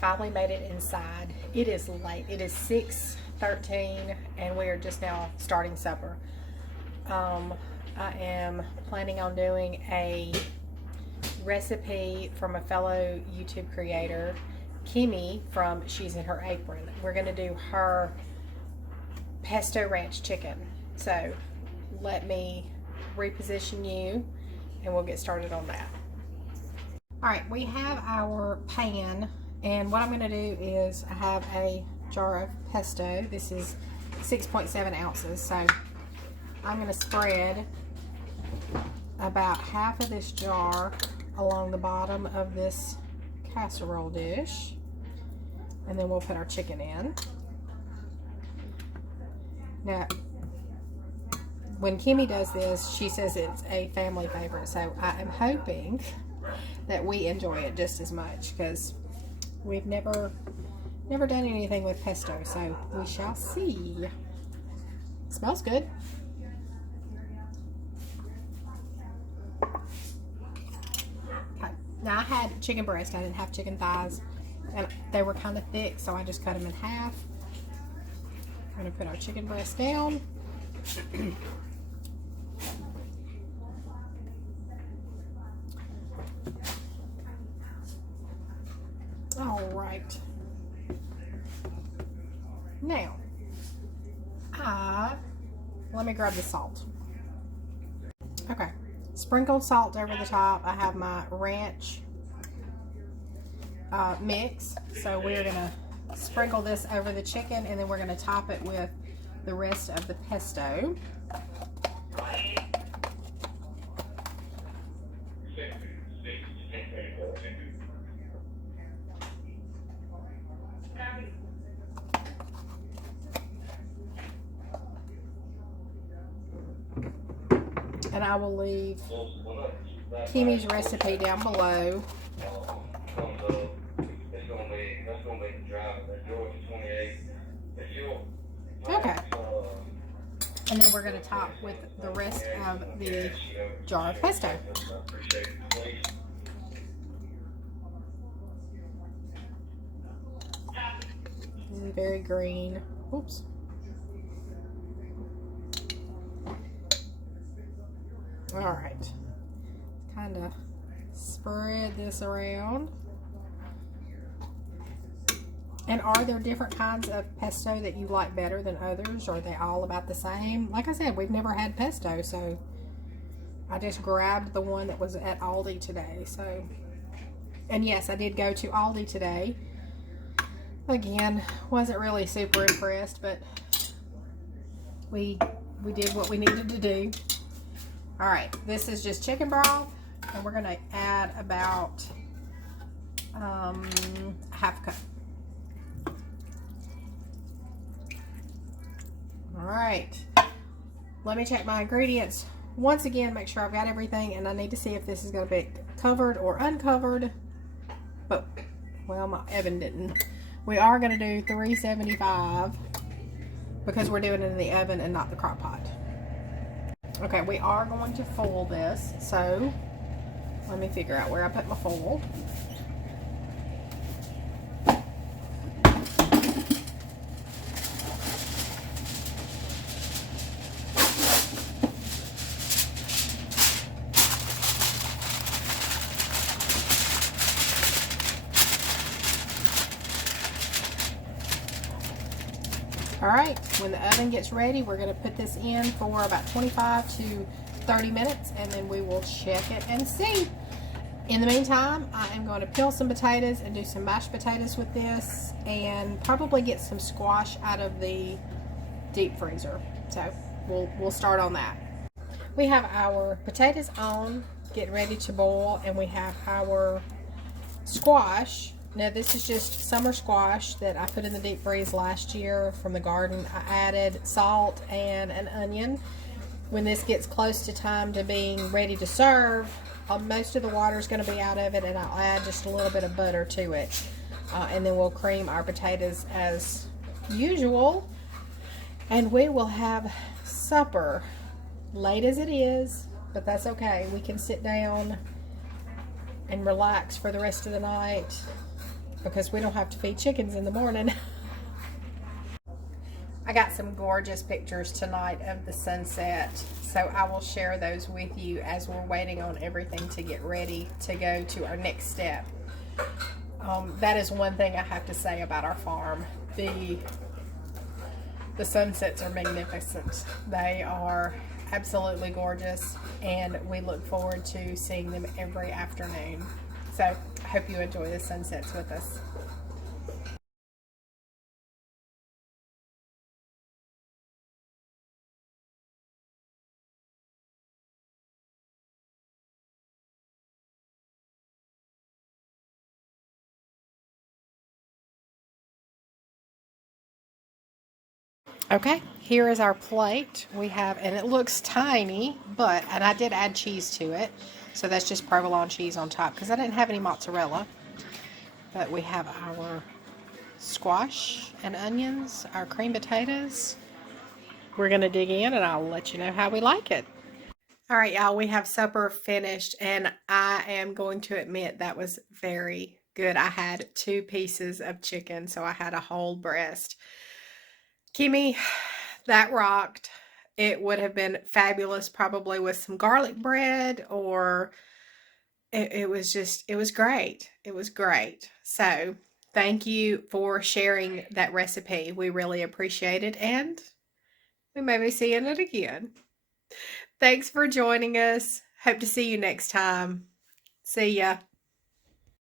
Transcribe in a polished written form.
finally made it inside. It is late. It is 6:13 and we are just now starting supper. I am planning on doing a recipe from a fellow YouTube creator, Kimmie from She's in Her Apron. We're going to do her Pesto Ranch Chicken. So let me reposition you and we'll get started on that. Alright, we have our pan, and what I'm going to do is I have a jar of pesto. This is 6.7 ounces, so I'm going to spread about half of this jar along the bottom of this casserole dish, and then we'll put our chicken in. Now, when Kimmie does this, she says it's a family favorite, so I am hoping that we enjoy it just as much, because we've never done anything with pesto, so we shall see. It smells good. Okay. Now I had chicken breast, I didn't have chicken thighs, and they were kind of thick, so I just cut them in half. I'm going to put our chicken breast down. All right. Now, let me grab the salt. Okay, sprinkled salt over the top. I have my ranch mix, so we're gonna sprinkle this over the chicken, and then we're gonna top it with the rest of the pesto. And I will leave Kimmie's recipe down below. Okay. And then we're going to top with the rest of the jar of pesto. This is very green. Oops. Alright, kind of spread this around. And are there different kinds of pesto that you like better than others? Or are they all about the same? Like I said, we've never had pesto, so I just grabbed the one that was at Aldi today. So, and yes, I did go to Aldi today. Again, wasn't really super impressed, but we did what we needed to do. Alright, this is just chicken broth, and we're going to add about half a cup. Alright, let me check my ingredients once again, make sure I've got everything, and I need to see if this is going to be covered or uncovered. But, well, my oven didn't. We are going to do 375 because we're doing it in the oven and not the crock pot. Okay, we are going to foil this, so let me figure out where I put my foil. Alright, when the oven gets ready, we're going to put this in for about 25 to 30 minutes, and then we will check it and see. In the meantime, I am going to peel some potatoes and do some mashed potatoes with this, and probably get some squash out of the deep freezer. So we'll start on that. We have our potatoes on, getting ready to boil, and we have our squash. Now this is just summer squash that I put in the deep freeze last year from the garden. I added salt and an onion. When this gets close to time to being ready to serve, most of the water is going to be out of it, and I'll add just a little bit of butter to it. And then we'll cream our potatoes as usual. And we will have supper, late as it is, but that's okay. We can sit down and relax for the rest of the night because we don't have to feed chickens in the morning. I got some gorgeous pictures tonight of the sunset, so I will share those with you as we're waiting on everything to get ready to go to our next step. That is one thing I have to say about our farm. The sunsets are magnificent. They are absolutely gorgeous, and we look forward to seeing them every afternoon. So I hope you enjoy the sunsets with us. Okay, here is our plate. We have, and it looks tiny, and I did add cheese to it. So that's just provolone cheese on top because I didn't have any mozzarella. But we have our squash and onions, our cream potatoes. We're going to dig in and I'll let you know how we like it. All right, y'all, we have supper finished, and I am going to admit that was very good. I had 2 pieces of chicken, so I had a whole breast. Kimmie, that rocked. It would have been fabulous probably with some garlic bread, or it was great. It was great. So thank you for sharing that recipe. We really appreciate it, and we may be seeing it again. Thanks for joining us. Hope to see you next time. See ya.